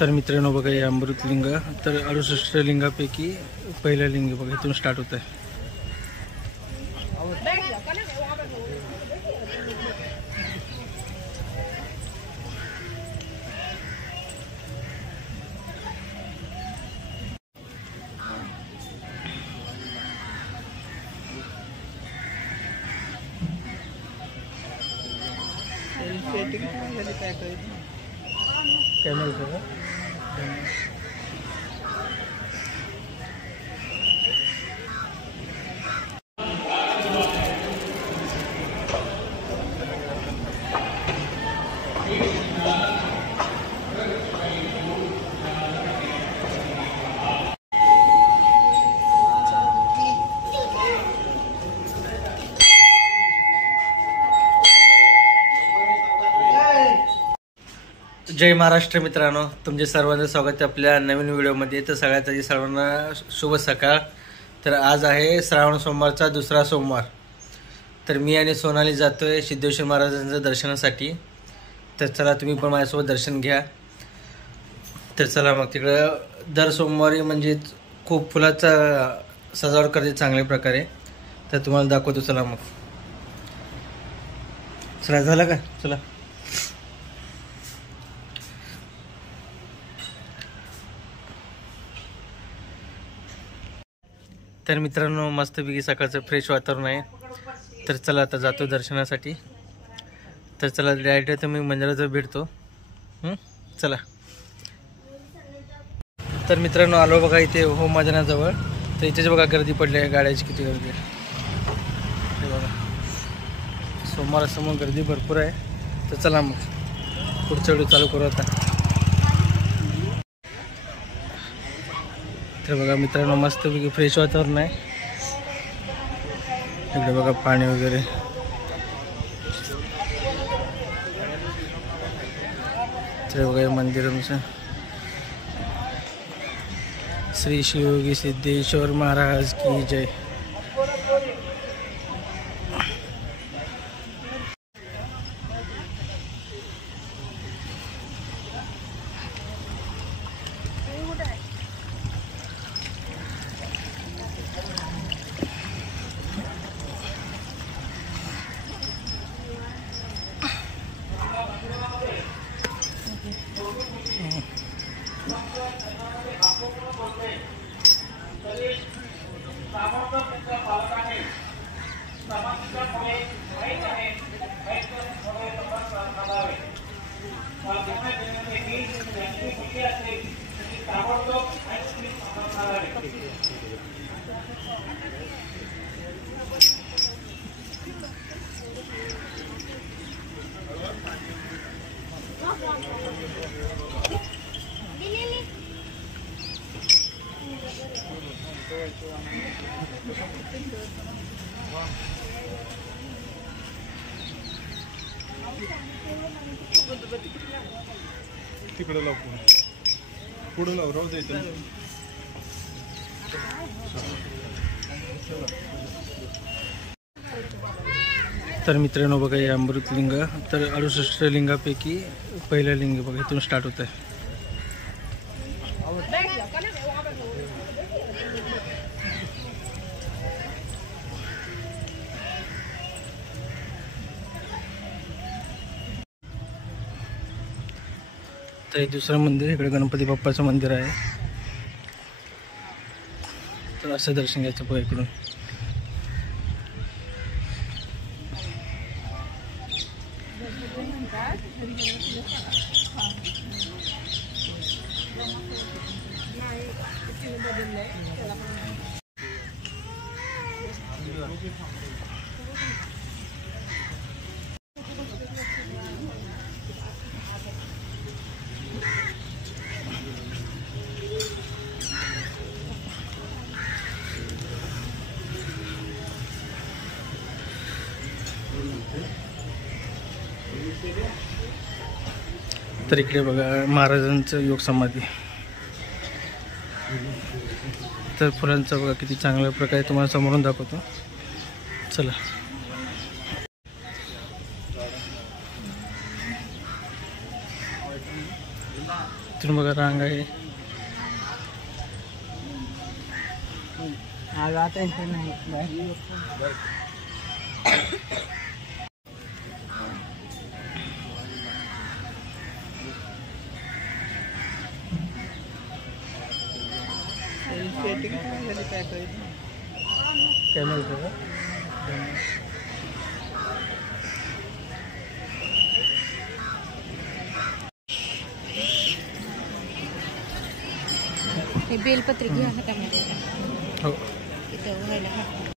तर मित्रांनो बघा, हे अमृतलिंग तर 68 लिंगापैकी पहिलं लिंग बघा, इथून स्टार्ट होत आहे. कॅमेरा जय महाराष्ट्र मित्रांनो, तुमचे सर्वांचं स्वागत आहे आपल्या नवीन व्हिडिओमध्ये. तर सगळ्यात आधी सर्वांना शुभ सकाळ. तर आज आहे श्रावण सोमवारचा दुसरा सोमवार. तर मी आणि सोनाली जातोय सिद्धेश्वर महाराजांच्या दर्शनासाठी. तर चला तुम्ही पण माझ्यासोबत दर्शन घ्या. तर चला मग तिकडं दर सोमवारी म्हणजे खूप फुलाचा सजावट करते चांगल्या प्रकारे. तर तुम्हाला दाखवतो. चला मग, चला झालं का? चला. तर मित्रांनो, मस्तपैकी सकाळचं फ्रेश वातावरण आहे. तर चला आता जातो दर्शनासाठी. तर चला डायरेक्ट तर मी मंदिरात भेटतो. चला. तर मित्रांनो आलो बघा इथे होम मैदानाजवळ. तर इथेच बघा गर्दी पडली आहे, गाड्याची किती गर्दी आहे हे बघा. सोमवारासमोर गर्दी भरपूर आहे. तर चला मग पुढचा व्हिडिओ चालू करू आता. तर बघा मित्रांनो, मस्तपैकी फ्रेश वातावरण आहे. इकडे बघा पाणी वगैरे. तर बघा मंदिर आमचं श्री शिवयोगी सिद्धेश्वर महाराज की जय. तिकडे लाव, पुढे लाव, राहू द्यायचं. तर मित्रांनो बघा, हे अमृतलिंग तर 68 लिंगापैकी पहिलं लिंग बघा, इथून स्टार्ट होत आहे. तर हे दुसरं मंदिर, इकडे गणपती बाप्पाचं मंदिर आहे. तर असं दर्शन घ्यायचं बघा इकडून. तर इकडे बघा महाराजांचं योग समाधी. तर फुलांचा बघा किती चांगल्या प्रकारे तुम्हाला समोरून दाखवतो. चला. तुम्ही बघा रांग आहे. काय मिळतं का? हे बेलपत्री घ्या हातामध्ये हो. इथं व्हायला घातलं.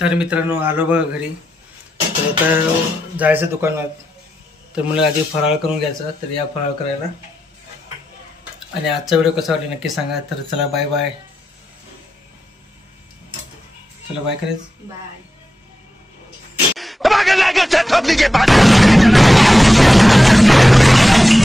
तर मित्रांनो आलो बघा घरी. तर आता जायचं दुकानात. तर मला आधी फराळ करून घ्यायचा. तर या फराळ करायला. आणि आजचा व्हिडिओ कसा वाटला नक्की सांगा. तर चला बाय बाय. चला बाय करायचं. बाय.